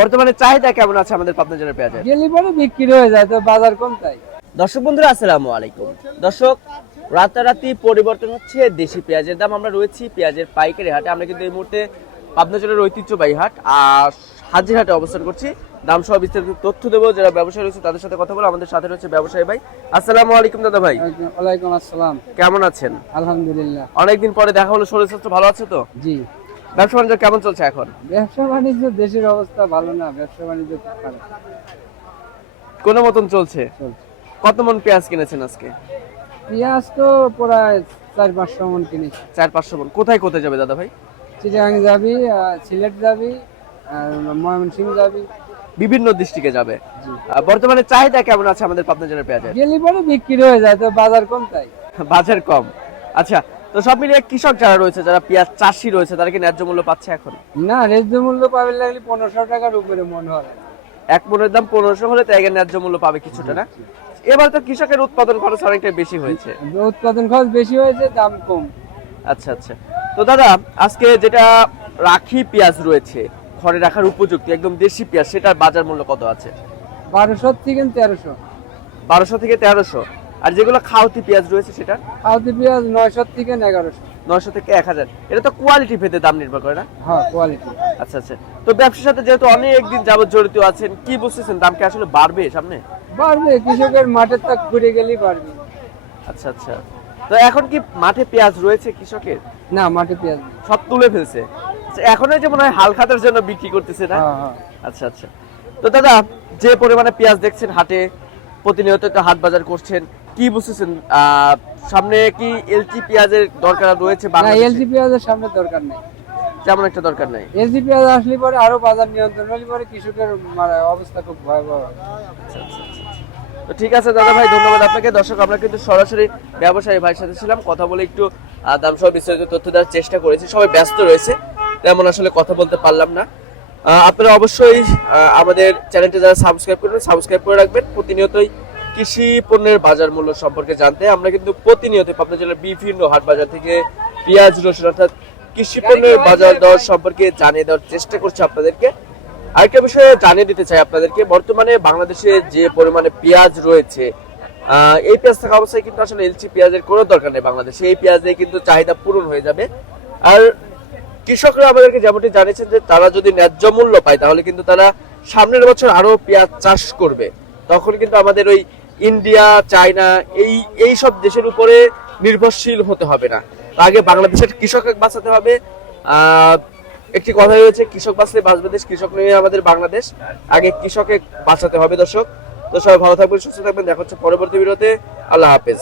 বর্তমানে চাহিদা কেমন আছে আমাদের পাবনা জেলার পেঁয়াজের? গেলি পরে বিক্রি হয়ে যায়, তো বাজার কম তাই। দর্শক বন্ধুরা আসসালামু আলাইকুম। দর্শক, রাতারাতি পরিবর্তন হচ্ছে দেশি পেঁয়াজের দাম। আমরা রয়েছি পেঁয়াজের পাইকারি হাটে। আমরা কিন্তু এই মুহূর্তে পাবনা জেলার ঐতিহ্যবাহী হাট আর হাজিরহাটে অবস্থান করছি। দাম সহ বিস্তারিত তথ্য দেবো। যারা ব্যবসায়ী রয়েছে তাদের সাথে কথা বলে। আমাদের সাথে রয়েছে ব্যবসায়ী ভাই। আসসালামু আলাইকুম দাদা ভাই। ওয়ালাইকুম আসসালাম। কেমন আছেন? আলহামদুলিল্লাহ। অনেকদিন পরে দেখা হলো, শরীর স্বাস্থ্য ভালো আছে তো? জি। ব্যবসা বাণিজ্য কেমন চলছে এখন? ব্যবসা বাণিজ্য দেশের অবস্থা ভালো না, ব্যবসা বাণিজ্য খুব খারাপ কোনো মতন চলছে। চলছে। কত মন পেঁয়াজ কিনেছেন আজকে? পেঁয়াজ তো প্রায় 400-500 মন কিনেছি। 400-500 মন। কোথায় কোথায় যাবে দাদা ভাই? চিটাগাং যাবি, সিলেট যাবি, আর ময়মনসিংহ যাবি, বিভিন্ন ডিস্ট্রিক্টে যাবে। জি। বর্তমানে চাহিদা কেমন আছে আমাদের পাবনা জেলার পেঁয়াজের? গেলি পরে বিক্রি হয়ে যায়, তো বাজার কম তাই। বাজার কম। আচ্ছা, তো সব মিলিয়ে কৃষক যারা রয়েছে, যারা পেঁয়াজ চাষি রয়েছে, তারা কি ন্যায্য মূল্য পাচ্ছে এখন? না, ন্যায্য মূল্য পাবে লাগলে 1500 টাকার উপরে মন হয়। এক মনের দাম 1500 হলে তাই ন্যায্য মূল্য পাবে কিছুটা, না? এবার তো কৃষকের উৎপাদন খরচ অনেকটাই বেশি হয়েছে। উৎপাদন খরচ বেশি হয়েছে, দাম কম। আচ্ছা আচ্ছা। তো দাদা, আজকে যেটা রাখি পেঁয়াজ রয়েছে, ঘরে রাখার উপযুক্ত একদম দেশি পেঁয়াজ, সেটার বাজার মূল্য কত আছে? 1200 থেকে 1300। 1200 থেকে 1300। আর যেগুলো খাওতি পেঁয়াজ রয়েছে সেটা? খাওয়াতে পেঁয়াজ 900 থেকে 1100। 900 থেকে 1000। এটা তো কোয়ালিটি ভেদে দাম নির্ভর করে, না? হ্যাঁ, কোয়ালিটি। আচ্ছা আচ্ছা। তো ব্যবসার সাথে যেহেতু অনেক দিন যাবত জড়িত আছেন, কি বুঝতেছেন দাম কি আসলে বাড়বে সামনে? বাড়বে, কৃষকের মাঠের তাক ঘুরে গেলেই বাড়বে। আচ্ছা আচ্ছা। তো এখন কি মাঠে পেঁয়াজ রয়েছে কৃষকের? না, মাঠে পেঁয়াজ নেই। সব তুলে ফেলছে। আচ্ছা, এখন এই যে মনে হয় হাল খাতার জন্য বিক্রি করতেছে, না? হ্যাঁ, হ্যাঁ। আচ্ছা আচ্ছা। তো দাদা, যে পরিমাণে পেঁয়াজ দেখছেন হাটে, প্রতিনিয়ত তো হাট বাজার করছেন, কি বুঝতেছেন সামনে কি এলচি পেঁয়াজের দরকার রয়েছে না, বাংলাদেশে? এলজি পেঁয়াজের সামনে দরকার নেই। তেমন একটা দরকার নাই। এলজি পেঁয়াজ আসলে পরে আরো বাজার নিয়ন্ত্রণ হলে পরে কৃষকের অবস্থা খুব ভয়াবহ হবে। আচ্ছা আচ্ছা আচ্ছা। তো ঠিক আছে দাদা ভাই, ধন্যবাদ আপনাকে। দর্শক, আমরা কিন্তু সরাসরি ব্যবসায়ী ভাইয়ের সাথে ছিলাম, কথা বলে একটু দাম সহ বিস্তারিত তথ্য দেওয়ার চেষ্টা করেছি। সবাই ব্যস্ত রয়েছে, তেমন আসলে কথা বলতে পারলাম না। আপনারা অবশ্যই আমাদের চ্যানেলটা যারা সাবস্ক্রাইব করবেন, সাবস্ক্রাইব করে রাখবেন। প্রতিনিয়তই কৃষি পণ্যের বাজার মূল্য সম্পর্কে জানতে আমরা কিন্তু প্রতিনিয়ত পাবনা জেলার বিভিন্ন হাট বাজার থেকে পেঁয়াজ, রসুন অর্থাৎ কৃষি পণ্যের বাজার দর সম্পর্কে জানিয়ে দেওয়ার চেষ্টা করছি আপনাদেরকে। আরেকটা বিষয়ে জানিয়ে দিতে চাই আপনাদেরকে, বর্তমানে বাংলাদেশে যে পরিমাণে পেঁয়াজ রয়েছে, এই পেঁয়াজ থাকা অবস্থায় কিন্তু আসলে এলচি পেঁয়াজের কোনো দরকার নেই বাংলাদেশে। এই পেঁয়াজ দিয়ে কিন্তু চাহিদা পূরণ হয়ে যাবে। আর কৃষকরা আমাদেরকে যেমনটি জানিয়েছেন যে তারা যদি ন্যায্য মূল্য পায় তাহলে কিন্তু তারা সামনের বছর আরো পেঁয়াজ চাষ করবে। তখন কিন্তু আমাদের ওই ইন্ডিয়া, চায়না এই সব দেশের উপরে নির্ভরশীল হতে হবে না। আগে বাংলাদেশের কৃষককে বাঁচাতে হবে। একটি কথা রয়েছে, কৃষক বাঁচলে বাঁচবে দেশ, কৃষক নিয়ে আমাদের বাংলাদেশ। আগে কৃষককে বাঁচাতে হবে। দর্শক, তো সবাই ভালো থাকবেন, সুস্থ থাকবেন। দেখা হচ্ছে পরবর্তী ভিডিওতে। আল্লাহ হাফেজ।